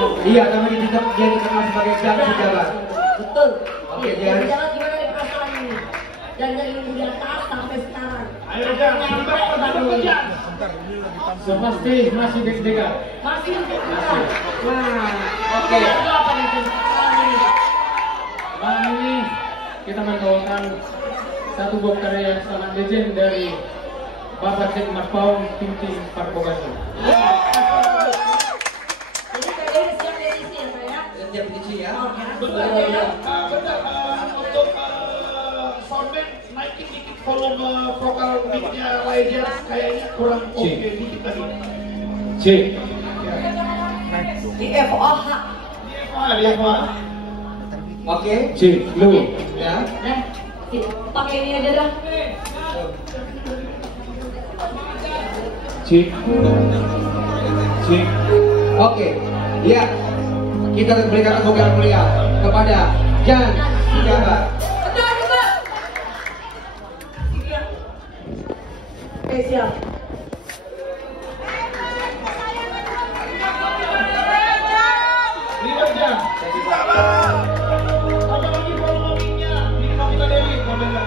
Iya, tapi dia terkenal sebagai jam sejarah. Betul. Oke, Jam Jan. sejarah gimana nih perasaan ini? Dan dari muda atas sampai sekarang. Ayo Jan, So, pasti masih deg-degan. Masih deg-degan. Nah, Oke. itu apa nih Jun? Malam ini kita membawakan satu buah karya yang sangat legend dari Bapak Cek Marpaung Tintin Parpogasi. Jadi kayaknya siap edisi ya Kak ya? Dia petisi ya. Oke, benar ya. Untuk soundman naikin dikit volume vokal mic-nya lainnya kayaknya kurang oke dikit tadi. C. Di FOH. Dia apa? Oke. C. Lu. Ya. Nah, pakai ini aja dah. C. C. Oke. Ya. Kita akan berikan tepuk tangan mulia kepada Jan Sejarah. Betul, betul. Oke, siap. Lihat Jan. Apa lagi volume mic-nya? Di Novita Dewi, Novita.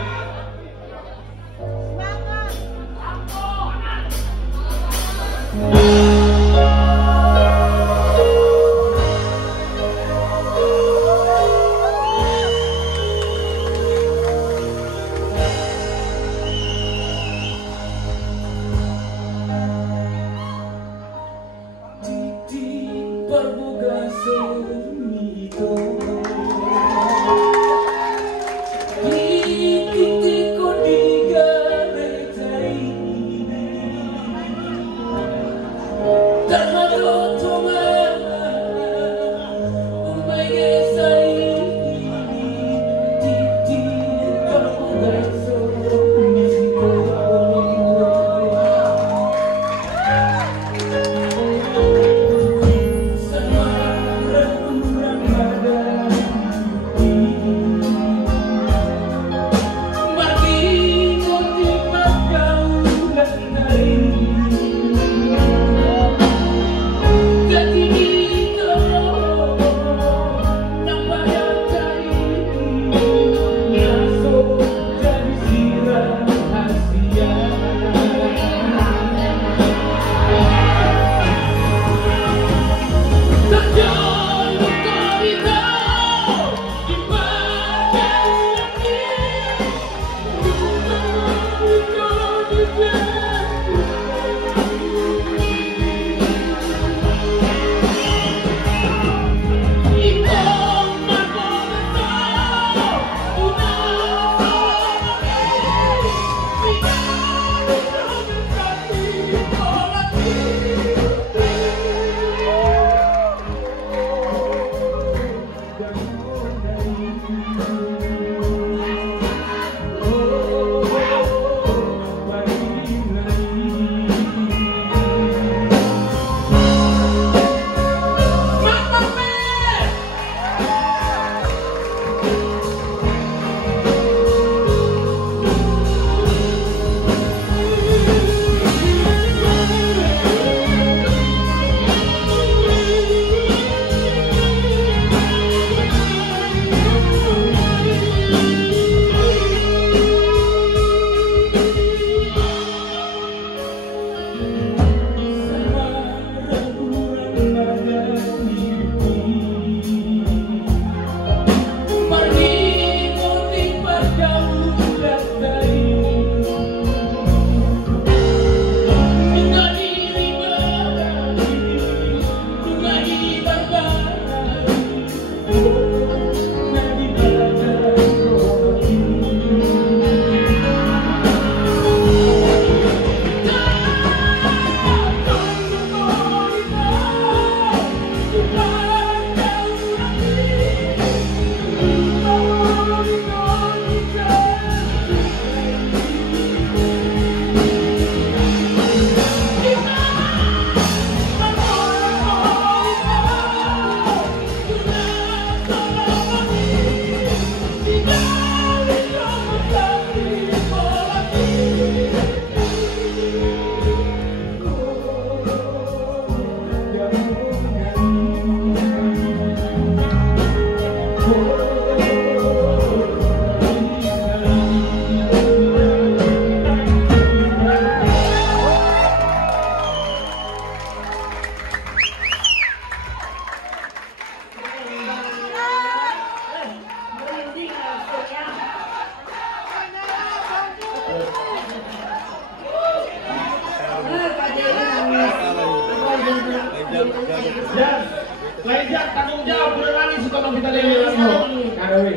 Legend tanggung jawab udah nangis suka Novita Dewi langsung. Karowi.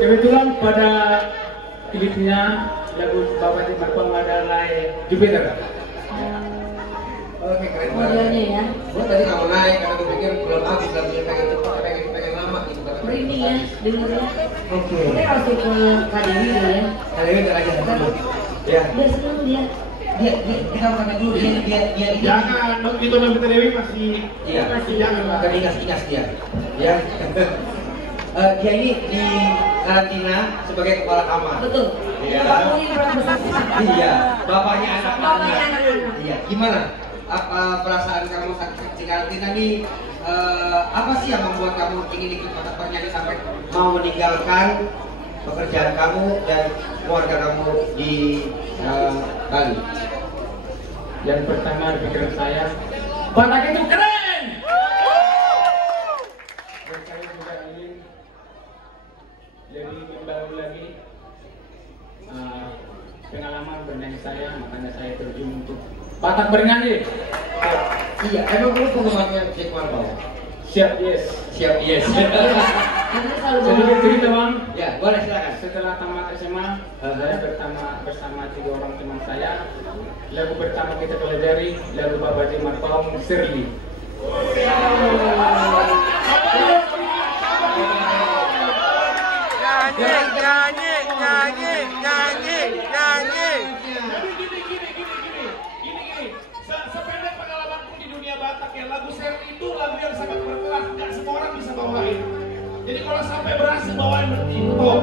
Kebetulan pada klipnya lagu Bapak Cik Marpong adalah Jupiter. Oke, keren Modelnya banget. ya. Gue tadi nggak mau naik karena gue pikir belum habis lagunya pengen lama gitu. Merinding ya dengernya. Oke. Kita langsung ke Kak Dewi dulu ya. Kali ini udah aja dulu. Ya. Dia seneng dia. Dia kita makan dulu dia ini. Jangan, begitu Novita Dewi masih Iya. Masih jangan lah. Akan ingas dia. Ya. Dia ini di karantina sebagai kepala kamar. Betul. Iya. Bapaknya orang besar. Iya. Bapaknya Bapaknya anak-anak. Iya. Gimana? Apa perasaan kamu saat di karantina ini? Apa sih yang membuat kamu ingin ikut kotak penyanyi sampai mau meninggalkan pekerjaan kamu dan keluarga kamu di Bali? Yang pertama pikiran saya, Batak itu keren. Dan saya juga ingin lebih membangun lagi pengalaman bernyanyi saya, makanya saya terjun untuk Batak bernyanyi. Iya, emang kamu penggemarnya Jack Marpong? Siap, yes. Siap, yes. Karena selalu Sedikit cerita bang. Ya, boleh silakan. Setelah tamat SMA, saya bersama 3 orang teman saya. Lagu pertama kita pelajari lagu Bapak Cik Marpong, Shirley. Gini. Sependek pengalamanku di dunia Batak ya, lagu Shirley itu lagu yang sangat berkelas, nggak semua orang bisa bawain. Jadi kalau sampai berhasil bawain berarti top.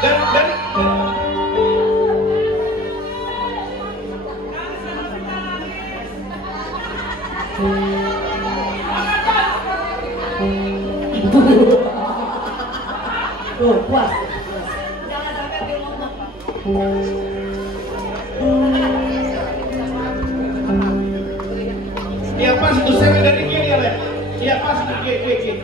Dan tuh puas. Jangan sampai dia ngomong. iya pas itu Shirley dari kiri ya, Le. Iya pas itu G.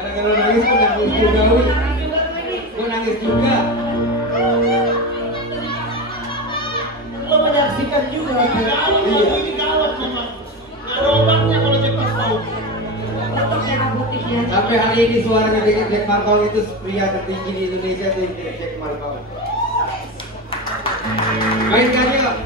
Gara-gara nangis gue nangis juga, gue nangis juga. Lo menyaksikan juga. Ini gawat memang. Nggak ada obatnya kalau Jack Marpong. Tetap merah putihnya. Sampai hari ini suaranya Jack Marpong itu pria tertinggi di Indonesia itu Jack Marpong. Mainkan yuk.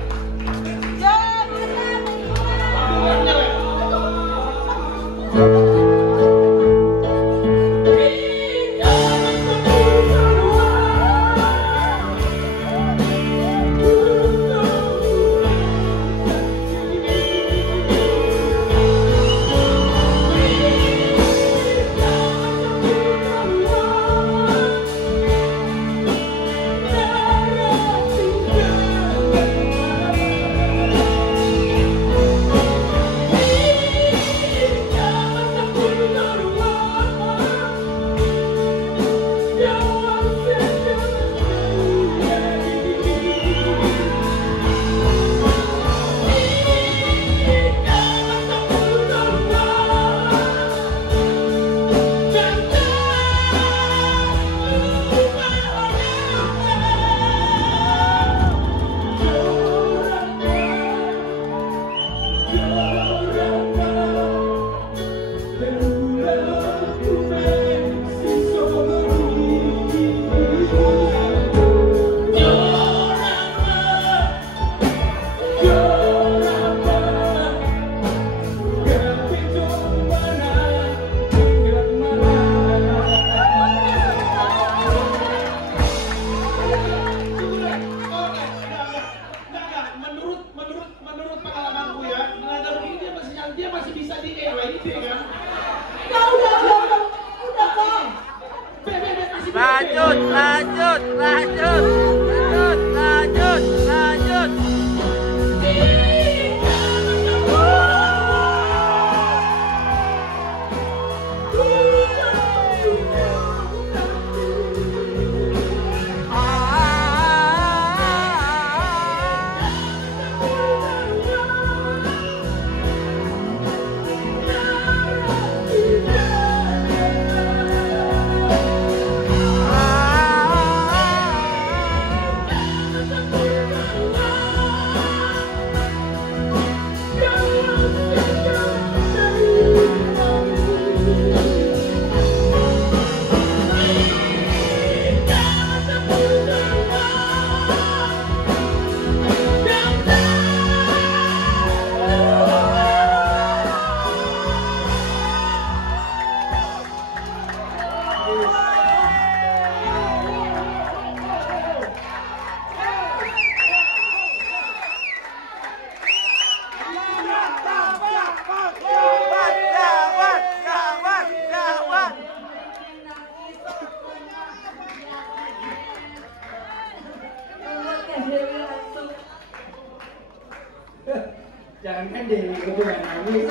Jangankan Dewi, gue juga nangis.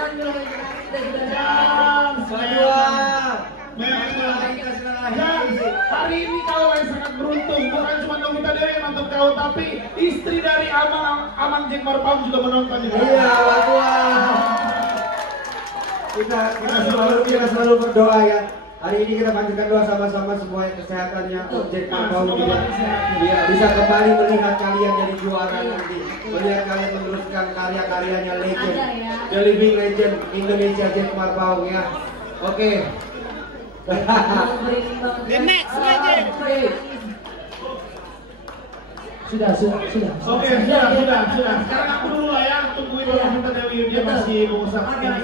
Hari ini kau yang sangat beruntung, bukan cuma Novita Dewi yang nonton kau, tapi istri dari Amang Jack Marpaung juga menonton juga. Iya, kita selalu berdoa ya. Hari ini kita panjatkan doa sama-sama semua kesehatannya Jack Marpaung dia bisa kembali melihat kalian jadi juara nanti, melihat kalian meneruskan karya-karyanya legend, the living legend Indonesia Jack Marpaung ya. Oke. The next legend. Sudah. Oke, sudah. Sekarang aku dulu lah ya, tungguin Novita Dewi, dia masih mengusap ini.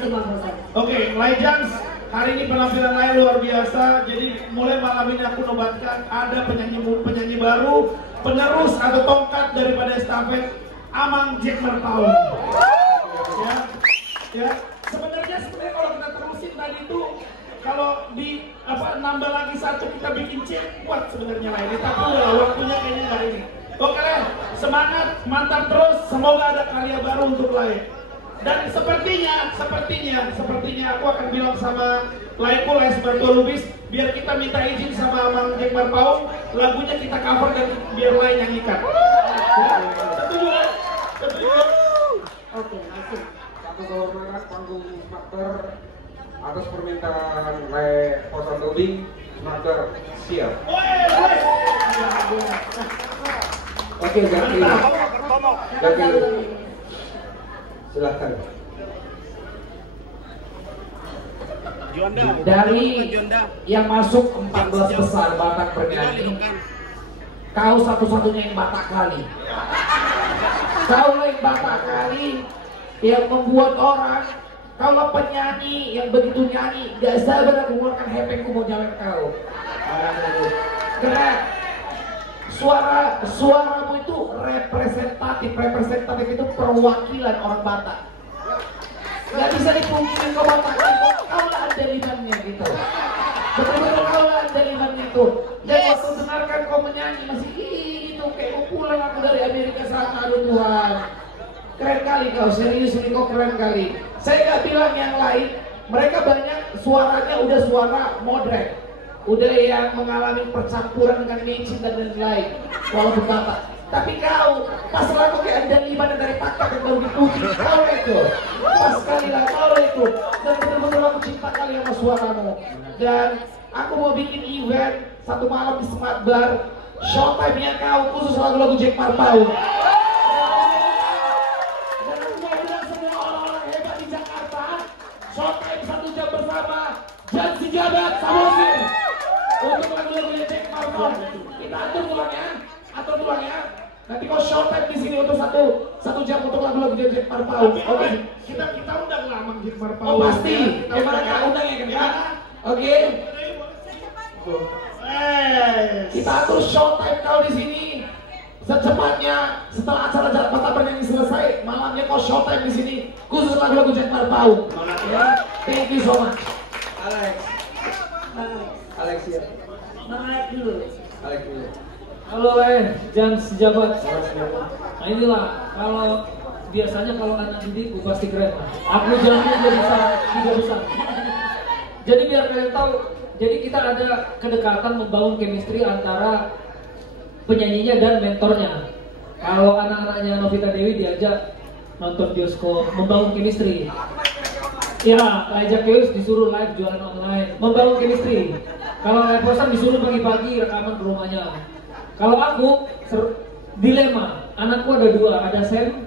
Oke, Legends. Hari ini penampilan lain luar biasa. Jadi mulai malam ini aku nobatkan ada penyanyi baru, penerus atau tongkat daripada estafet Amang Jack Marpaung. Ya. Sebenarnya kalau kita terusin tadi itu, kalau di nambah lagi satu kita bikin chip kuat sebenarnya lah ini. Tapi udah waktunya kayaknya hari ini. Oke, semangat, mantap terus. Semoga ada karya baru untuk lain. Dan sepertinya aku akan bilang sama Laiku Les Bertua Lubis, biar kita minta izin sama Amang Jack Marpaung, lagunya kita cover dan biar lain nyanyikan. Setuju kan? Oke, langsung. Satu kehormatan panggung Smarter atas permintaan Le Posan Tobing, Smarter siap. Oke, Jaki. Silahkan. Dari yang masuk 14 besar Batak bernyanyi, kau satu-satunya yang Batak kali. Kau yang Batak kali yang membuat orang, kalau penyanyi yang begitu nyanyi gak sabar aku mengeluarkan hepengku mau jalan kau. Karena suaramu itu representatif itu perwakilan orang Batak. Gak bisa dipungkiri kau Batak, kau lah andalimannya gitu. Betul-betul kau lah andalimannya itu. Dan waktu dengarkan kau menyanyi masih gitu, kayak mau pulang aku dari Amerika sana, aduh Tuhan. Keren kali kau, serius ini kau keren kali. Saya gak bilang yang lain, mereka banyak suaranya udah suara modern. Udah yang mengalami percampuran dengan micin dan lain-lain, walaupun Batak. Tapi kau, pas lagu kayak ada liman dari Batak yang baru dipuji, kau itu, pas sekali lah kau itu, dan betul-betul aku cinta kali sama suaramu. Dan aku mau bikin event satu malam di Smart Bar, showtime-nya kau khusus lagu-lagu Jack Marpaung. Dan aku mau bilang semua orang-orang hebat di Jakarta, showtime 1 jam bersama Jan Sejabat Samosir. Untuk lagu-lagu Jack Marpaung, kita atur tulang ya. Nanti kau showtime di sini untuk satu jam untuk lagu-lagu Jack Marpaung. Oke. Kita undang lah Amang Jack Marpaung. Oh pasti. Gimana kau undang ya kan? Oke. Kita atur showtime kau di sini. Secepatnya setelah acara Batak bernyanyi selesai, malamnya kau showtime di sini khusus lagu-lagu Jack Marpaung. Thank you so much. Alex ya. Bang Alex dulu. Alex dulu. Halo Jan sejabat. Nah inilah kalau biasanya kalau anak didik gue pasti keren. Aku jamin dia bisa 3 besar. Jadi biar kalian tahu, jadi kita ada kedekatan membangun chemistry antara penyanyinya dan mentornya. Kalau anak-anaknya Novita Dewi diajak nonton bioskop, membangun chemistry. Ya, Raja Keus disuruh live jualan online, membangun chemistry. Kalau leposan disuruh pagi-pagi rekaman ke rumahnya. Kalau aku, dilema. Anakku ada 2, ada Sam.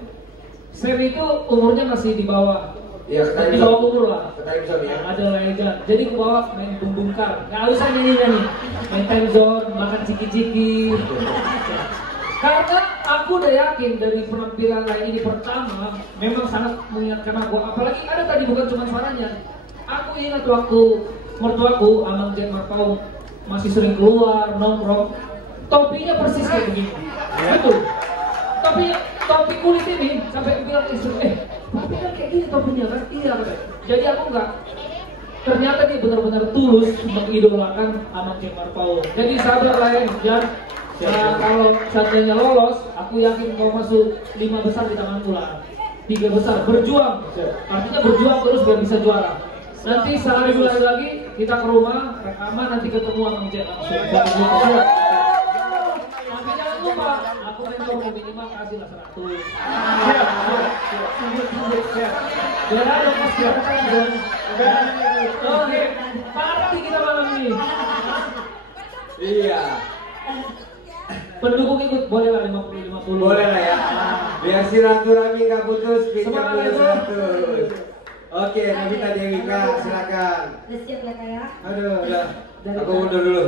Sam itu umurnya masih di bawah. Iya, Di bawah umur lah. ya. Ada Raja. Jadi ke bawah main bungkar. Gak usah nyanyi-nyanyi. Main time zone, makan ciki-ciki. Karena aku udah yakin dari penampilan lain ini pertama memang sangat mengingatkan aku. Apalagi ada tadi bukan cuma suaranya. Aku ingat waktu mertuaku, Amang Jack Marpau masih sering keluar, nongkrong. Topinya persis kayak begini. Betul. Topi kulit ini sampai bilang istri, tapi kan kayak gini topinya kan? Iya kan? Jadi aku enggak. Ternyata dia benar-benar tulus mengidolakan Amang Jack Marpau. Jadi sabar lah ya, Jan. Nah, kalau seandainya lolos, aku yakin kau masuk 5 besar di tanganku lah. 3 besar, berjuang. Artinya berjuang terus biar bisa juara. Nanti sehari 2 hari lagi kita ke rumah, rekaman, nanti ketemu Amang Jack langsung. Tapi jangan lupa, aku mentor minimal kasihlah 100. Siap. Biar ada kesiapan. Oke, party kita malam ini. Iya. Pendukung ikut boleh lah 50-50. Boleh lah ya. Biar silaturahmi nggak putus, kita Semangat, putus 100. Oke, Novita Dewi Kak, silakan. Udah siap ya Kak ya? Aduh, udah. Aku mundur dulu.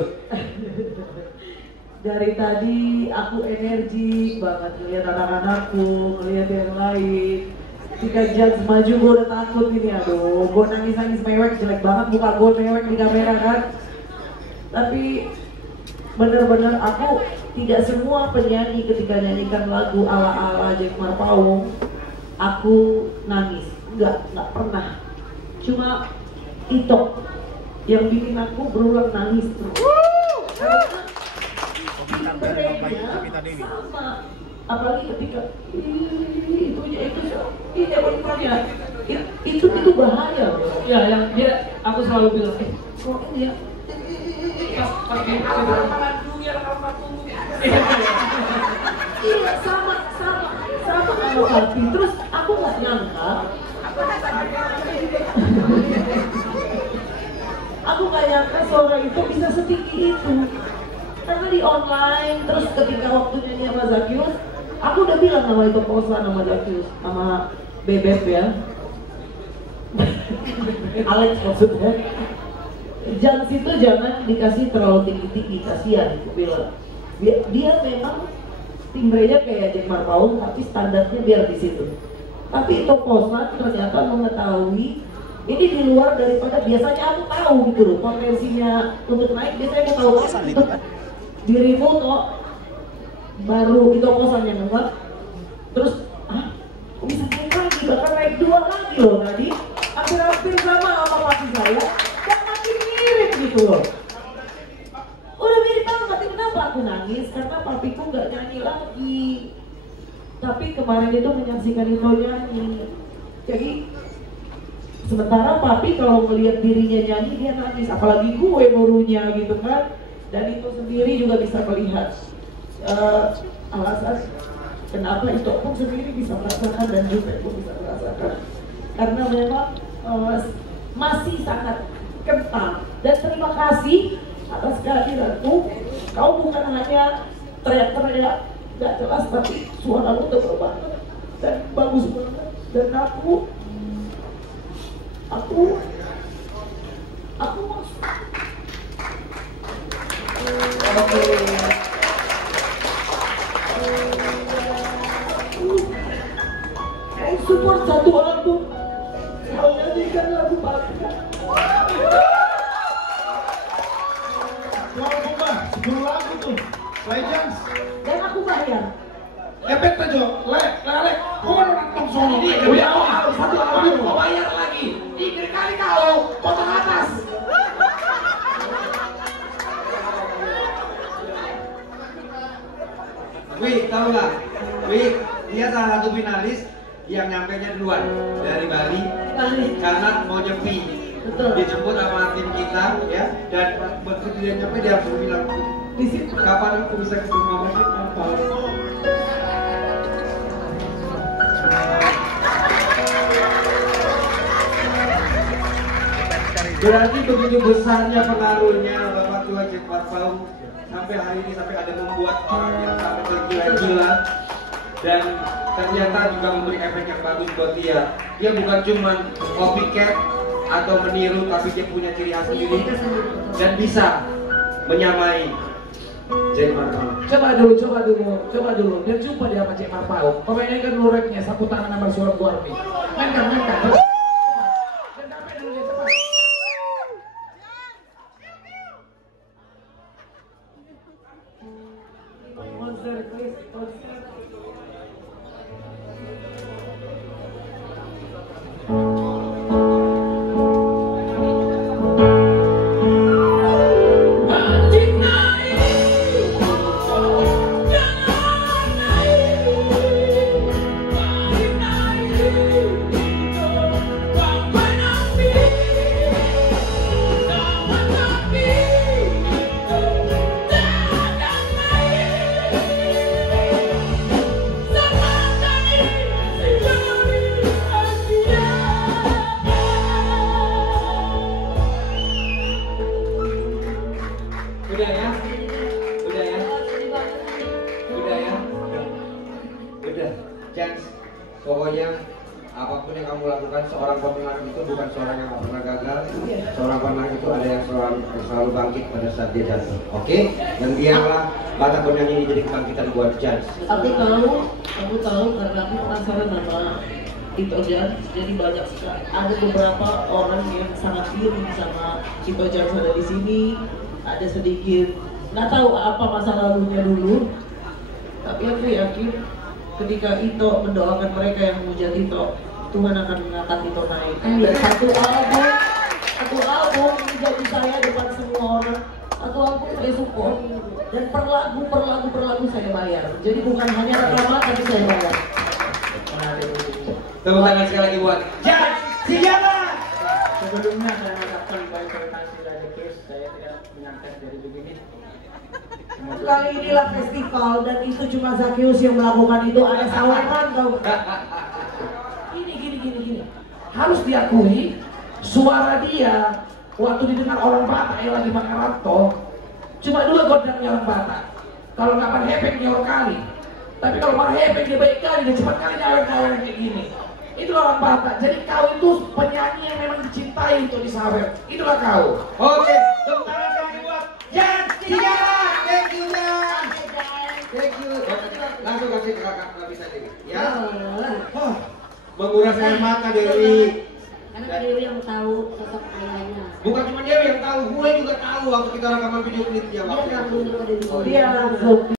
Dari tadi aku energi banget ngeliat anak-anakku, ngeliat yang lain. Ketika judge maju gue udah takut ini, aduh, gue nangis-nangis mewek, jelek banget muka gue mewek di kamera kan. Tapi bener-bener aku tidak semua penyanyi ketika nyanyikan lagu ala-ala Jack Marpau aku nangis, enggak pernah. Cuma Ito yang bikin aku berulang nangis terus. Karena sama, apalagi ketika itu bahaya. Ya, yang dia aku selalu bilang, kok ini ya? Iya, sama sama Papi. Terus aku nggak nyangka, suara itu bisa setinggi itu. Karena di online, terus ketika waktu nyanyi sama Zakius, aku udah bilang nama itu Posa, nama Zakius, sama Bebek ya. Alex maksudnya. Jans itu jangan dikasih terlalu tinggi-tinggi, kasihan aku bilang. Dia memang timbrenya kayak Jack Marpau, tapi standarnya biar di situ. Tapi itu Posa ternyata mengetahui ini di luar daripada biasanya aku tahu gitu loh, potensinya untuk naik biasanya aku tahu untuk dirimu kok baru itu Posan yang enggak. Terus kok bisa naik lagi, bahkan naik 2 lagi loh tadi, hampir-hampir sama papi saya dan makin mirip gitu loh. Udah mirip banget, kenapa aku nangis? Karena papiku nggak nyanyi lagi. Tapi kemarin itu menyaksikan itu nyanyi. Jadi sementara papi kalau melihat dirinya nyanyi dia nangis, apalagi gue gurunya gitu kan. Dan itu sendiri juga bisa melihat alasan kenapa itu pun sendiri bisa merasakan dan juga pun bisa merasakan. Karena memang masih sangat kental. Dan terima kasih atas kehadiranmu. Kau bukan hanya teriak-teriak gak jelas, tapi suaramu tebal banget dan bagus banget. Dan aku support satu album, kau nyanyikan lagu Papi. Kalau mah 10 lagu tuh, Legends. Dan aku bayar. Efek aja, lek, kau kan orang tong sono. Udah, satu lagu kau bayar lagi. Ini kali kau potong atas. Wih, tahu nggak? Wih, dia salah satu finalis yang nyampainya duluan dari Bali karena mau nyepi. Betul. Dijemput sama tim kita ya, dan begitu dia nyampe dia langsung bilang, Di situ. kapan aku bisa ketemu mama kita? Berarti begitu besarnya pengaruhnya Bapak Tua Jack Parfum sampai hari ini, sampai ada membuat orang yang sampai tergila-gila dan ternyata juga memberi efek yang bagus buat dia. Dia bukan cuma copycat atau meniru, tapi dia punya ciri khas sendiri dan bisa menyamai Jack Parfum. Coba dulu. Dia jumpa dia sama Jack Parfum. Pemainnya kan lureknya, sapu tangan sama suara Guarmi. Mainkan. Dan sampai dulu dia cepat. Konser, Chris, konser. Udah, Chance. Pokoknya apapun yang kamu lakukan, seorang pemenang itu bukan seorang yang pernah gagal. Seorang pemenang itu ada yang selalu bangkit pada saat dia jatuh. Oke? Dan biarlah batak penyanyi ini jadi kebangkitan buat Chance. Aku tahu karena aku penasaran sama Tito Jan. Jadi banyak sekali, ada beberapa orang yang sangat iri sama Tito Jan ada di sini. Ada sedikit, nggak tahu apa masa lalunya dulu. Tapi aku yakin ketika Ito mendoakan mereka yang memuja Tito, Tuhan akan mengangkat Tito naik. Dan satu album menjadi saya depan semua orang. Satu album saya support, dan per lagu saya bayar. Jadi bukan hanya rekaman, tapi saya bayar. Tepuk tangan sekali lagi buat Chance Sigala. Sebelumnya saya mengucapkan baik terima kasih dari Chris. Saya tidak menyangka dari begini. Kali inilah festival dan itu cuma Zakius yang melakukan itu. Ada Saweman tau. Gini. Harus diakui suara dia waktu didengar orang Batak yang lagi makan rapto, cuma dua godangnya orang Batak. Kalau nggak marhepeng dia orang kali, tapi kalau marhepeng dia baik kali, dia cepat kali nyawer kayak gini. Itulah orang Batak. Jadi kau itu penyanyi yang memang dicintai untuk disawer. Itulah kau. Oke, tepuk tangan sekali buat Chance Sigala. Thank you, Jan. Thank you. Langsung kasih ke kakak bisa Dewi. Ya. Oh, menguras air mata Dewi. Karena Dewi yang tahu sosok ayahnya. Bukan cuma Dewi yang tahu, gue juga tahu waktu kita rekaman video klipnya. Dia nggak tunjuk ke Dewi. Oh, Dia langsung